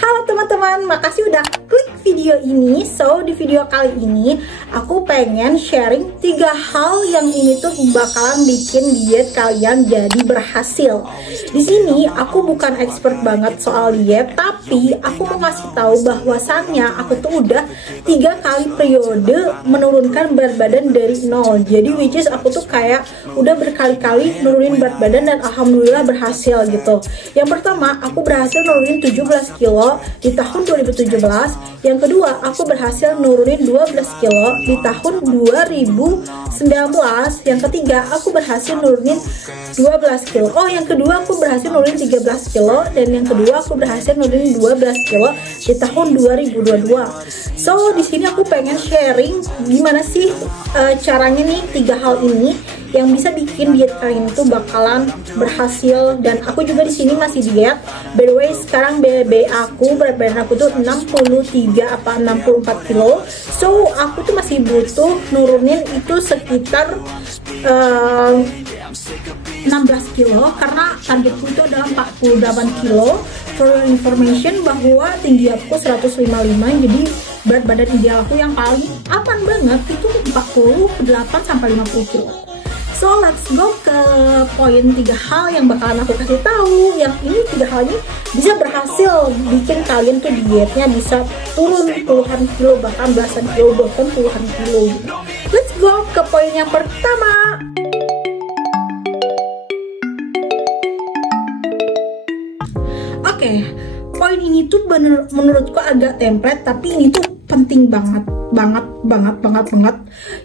Halo teman-teman, makasih udah klik video ini. So, di video kali ini aku pengen sharing 3 hal yang ini tuh bakalan bikin diet kalian jadi berhasil. Di sini aku bukan expert banget soal diet, tapi aku mau ngasih tahu bahwasannya aku tuh udah 3 kali periode menurunkan berat badan dari nol. Jadi which is aku tuh kayak udah berkali-kali nurunin berat badan dan alhamdulillah berhasil gitu. Yang pertama, aku berhasil nurunin 17 kilo di tahun 2017. Yang kedua, aku berhasil nurunin 12 kilo di tahun 2019. Yang ketiga, aku berhasil nurunin 12 kilo. Oh, yang kedua aku berhasil nurunin 13 kilo dan yang kedua aku berhasil nurunin 12 kilo di tahun 2022. So, di sini aku pengen sharing gimana sih caranya nih 3 hal ini yang bisa bikin diet kalian itu bakalan berhasil. Dan aku juga di sini masih diet. By the way, sekarang BB aku, berat badan aku tuh 63 apa 64 kilo. So, aku tuh masih butuh nurunin itu sekitar 16 kilo karena targetku itu adalah 48 kilo. For your information, bahwa tinggi aku 155, jadi berat badan ideal aku yang paling aman banget itu 48-50 kilo. So, let's go ke poin 3 hal yang bakalan aku kasih tahu. Yang ini 3 hal ini bisa berhasil bikin kalian tuh dietnya bisa turun puluhan kilo, bahkan belasan kilo, bahkan puluhan kilo. Let's go ke poin yang pertama. Oke, poin ini tuh menurutku agak template, tapi ini tuh penting banget,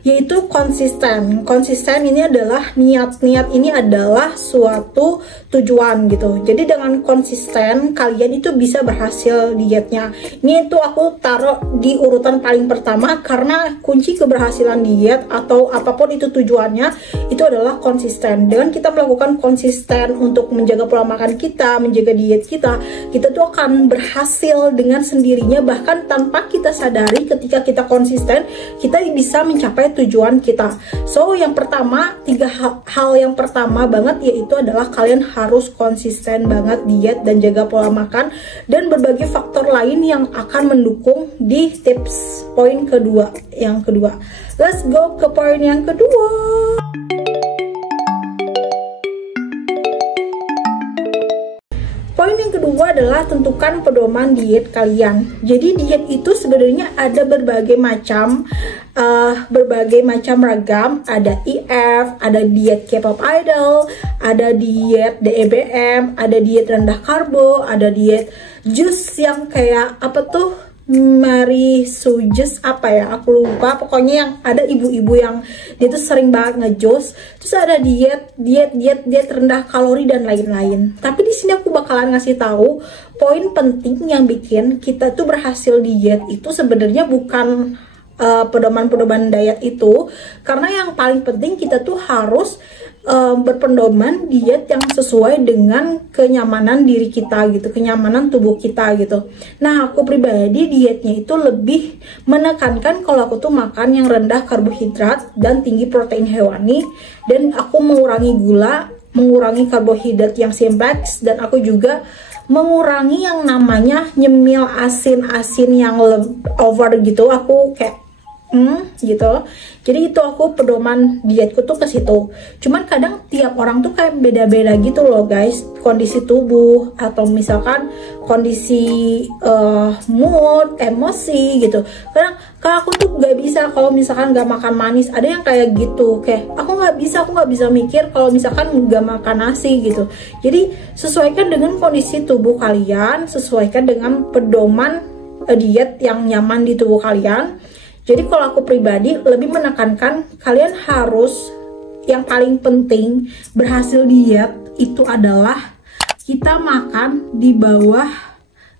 yaitu konsisten. Konsisten ini adalah niat ini adalah suatu tujuan gitu. Jadi dengan konsisten kalian itu bisa berhasil dietnya. Ini tuh aku taruh di urutan paling pertama karena kunci keberhasilan diet atau apapun itu tujuannya itu adalah konsisten. Dengan kita melakukan konsisten untuk menjaga pola makan kita, menjaga diet kita tuh akan berhasil dengan sendirinya, bahkan tanpa kita sadari. Ketika kita konsisten, kita bisa mencapai tujuan kita. So, yang pertama, 3 hal yang pertama banget yaitu adalah kalian harus konsisten banget diet dan jaga pola makan dan berbagai faktor lain yang akan mendukung di tips poin kedua. Yang kedua, let's go ke poin yang kedua. Poin yang kedua adalah tentukan pedoman diet kalian. Jadi diet itu sebenarnya ada berbagai macam ragam. Ada IF, ada diet K-pop idol, ada diet DEBM, ada diet rendah karbo, ada diet jus yang kayak apa tuh? Mari Sujes apa ya, aku lupa. Pokoknya yang ada ibu-ibu yang dia tuh sering banget ngejus. Terus ada diet rendah kalori dan lain-lain. Tapi di sini aku bakalan ngasih tahu poin penting yang bikin kita tuh berhasil diet itu sebenarnya bukan pedoman-pedoman diet itu, karena yang paling penting kita tuh harus berpedoman diet yang sesuai dengan kenyamanan diri kita gitu, kenyamanan tubuh kita gitu. Nah, aku pribadi dietnya itu lebih menekankan kalau aku tuh makan yang rendah karbohidrat dan tinggi protein hewani, dan aku mengurangi gula, mengurangi karbohidrat yang simpleks, dan aku juga mengurangi yang namanya nyemil asin-asin yang over gitu. Aku kayak gitu. Jadi itu aku pedoman dietku tuh ke situ. Cuman kadang tiap orang tuh kayak beda-beda gitu loh guys, kondisi tubuh atau misalkan kondisi mood, emosi gitu. Kadang kalau aku tuh nggak bisa kalau misalkan nggak makan manis. Ada yang kayak gitu, kayak aku nggak bisa mikir kalau misalkan nggak makan nasi gitu. Jadi sesuaikan dengan kondisi tubuh kalian, sesuaikan dengan pedoman diet yang nyaman di tubuh kalian. Jadi kalau aku pribadi lebih menekankan kalian harus, yang paling penting berhasil diet itu adalah kita makan di bawah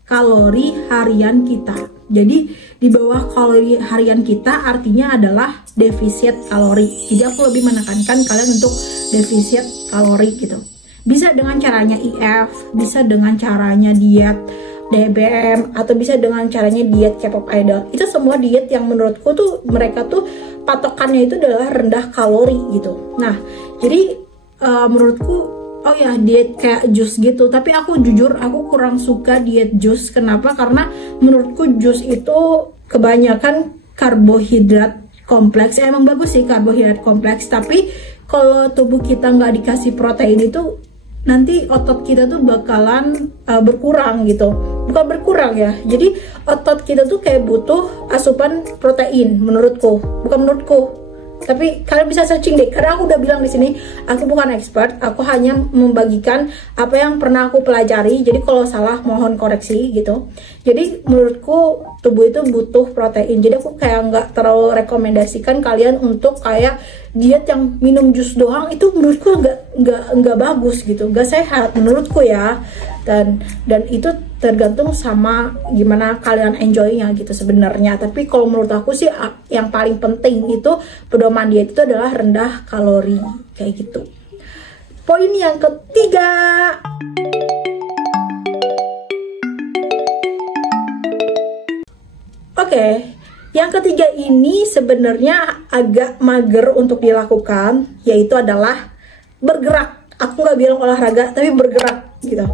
kalori harian kita. Jadi di bawah kalori harian kita artinya adalah defisit kalori. Jadi aku lebih menekankan kalian untuk defisit kalori gitu. Bisa dengan caranya IF, bisa dengan caranya diet DBM, atau bisa dengan caranya diet K-pop idol. Itu semua diet yang menurutku tuh mereka tuh patokannya itu adalah rendah kalori gitu. Nah, jadi menurutku oh ya, diet kayak jus gitu. Tapi aku jujur aku kurang suka diet jus. Kenapa? Karena menurutku jus itu kebanyakan karbohidrat kompleks. Emang bagus sih karbohidrat kompleks, tapi kalau tubuh kita nggak dikasih protein itu, nanti otot kita tuh bakalan berkurang gitu. Bukan berkurang ya, jadi otot kita tuh kayak butuh asupan protein menurutku. Bukan menurutku, tapi kalian bisa searching deh, karena aku udah bilang di sini aku bukan expert, aku hanya membagikan apa yang pernah aku pelajari. Jadi kalau salah mohon koreksi gitu. Jadi menurutku tubuh itu butuh protein. Jadi aku kayak nggak terlalu rekomendasikan kalian untuk kayak diet yang minum jus doang. Itu menurutku nggak bagus gitu, nggak sehat menurutku ya. Dan itu tergantung sama gimana kalian enjoynya gitu sebenarnya. Tapi kalau menurut aku sih yang paling penting itu pedoman diet itu adalah rendah kalori kayak gitu. Poin yang ketiga, oke, yang ketiga ini sebenarnya agak mager untuk dilakukan, yaitu adalah bergerak. Aku nggak bilang olahraga, tapi bergerak gitu.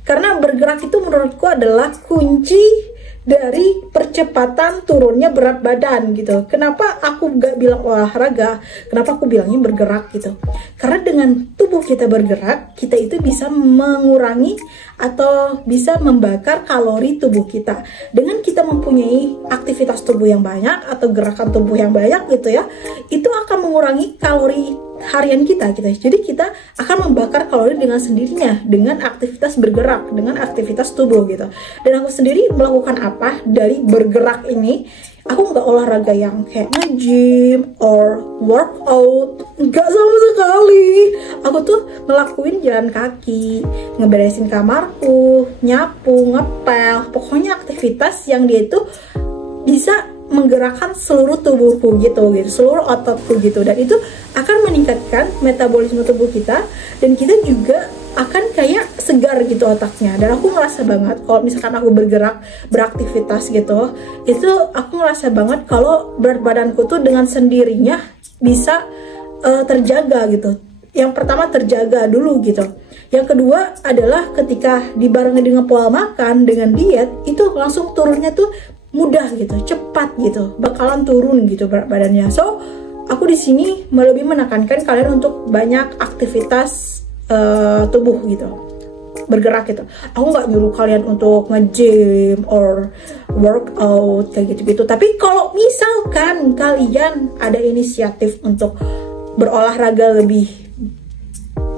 Karena bergerak itu menurutku adalah kunci dari percepatan turunnya berat badan gitu. Kenapa aku nggak bilang olahraga? Kenapa aku bilangnya bergerak gitu? Karena dengan tubuh kita bergerak, kita itu bisa mengurangi atau bisa membakar kalori tubuh kita. Dengan kita mempunyai aktivitas tubuh yang banyak atau gerakan tubuh yang banyak gitu ya, itu akan mengurangi kalori harian kita gitu. Jadi kita akan membakar kalori dengan sendirinya dengan aktivitas bergerak, dengan aktivitas tubuh gitu. Dan aku sendiri melakukan apa dari bergerak ini? Aku nggak olahraga yang kayak nge-gym or workout, nggak sama sekali. Aku tuh ngelakuin jalan kaki, ngeberesin kamarku, nyapu, ngepel, pokoknya aktivitas yang dia itu bisa menggerakkan seluruh tubuhku gitu, seluruh ototku gitu. Dan itu akan meningkatkan metabolisme tubuh kita, dan kita juga akan kayak segar gitu otaknya. Dan aku ngerasa banget kalau misalkan aku bergerak, beraktivitas gitu, itu aku ngerasa banget kalau berat badanku tuh dengan sendirinya bisa terjaga gitu. Yang pertama terjaga dulu gitu. Yang kedua adalah ketika dibarengi dengan pola makan, dengan diet, itu langsung turunnya tuh mudah gitu, cepat gitu, bakalan turun gitu berat badannya. So, aku di sini lebih menekankan kalian untuk banyak aktivitas tubuh gitu, bergerak gitu. Aku nggak nyuruh kalian untuk nge-gym or workout kayak gitu-gitu. Tapi kalau misalkan kalian ada inisiatif untuk berolahraga lebih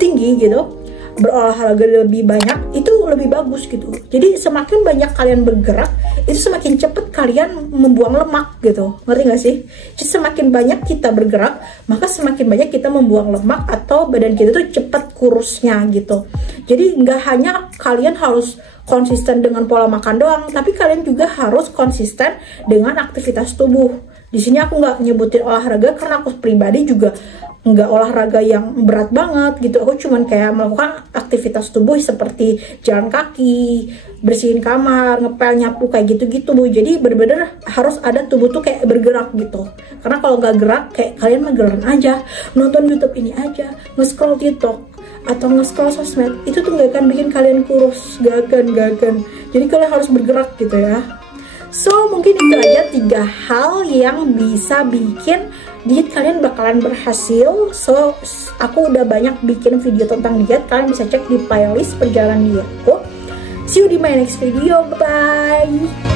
tinggi gitu, berolahraga lebih banyak, itu lebih bagus gitu. Jadi semakin banyak kalian bergerak, itu semakin cepat kalian membuang lemak gitu. Ngerti gak sih? Jadi semakin banyak kita bergerak, maka semakin banyak kita membuang lemak atau badan kita tuh cepat kurusnya gitu. Jadi nggak hanya kalian harus konsisten dengan pola makan doang, tapi kalian juga harus konsisten dengan aktivitas tubuh. Di sini aku nggak nyebutin olahraga karena aku pribadi juga nggak olahraga yang berat banget gitu. Aku cuman kayak melakukan aktivitas tubuh seperti jalan kaki, bersihin kamar, ngepel, nyapu kayak gitu-gitu Bu. Jadi bener-bener harus ada tubuh tuh kayak bergerak gitu. Karena kalau nggak gerak kayak kalian mageran aja, nonton YouTube ini aja, nge-scroll TikTok atau nge-scroll sosmed, itu tuh nggak akan bikin kalian kurus, gak akan. Jadi kalian harus bergerak gitu ya. So mungkin itu aja 3 hal yang bisa bikin diet kalian bakalan berhasil. So aku udah banyak bikin video tentang diet, kalian bisa cek di playlist perjalanan dietku. See you di my next video, bye bye.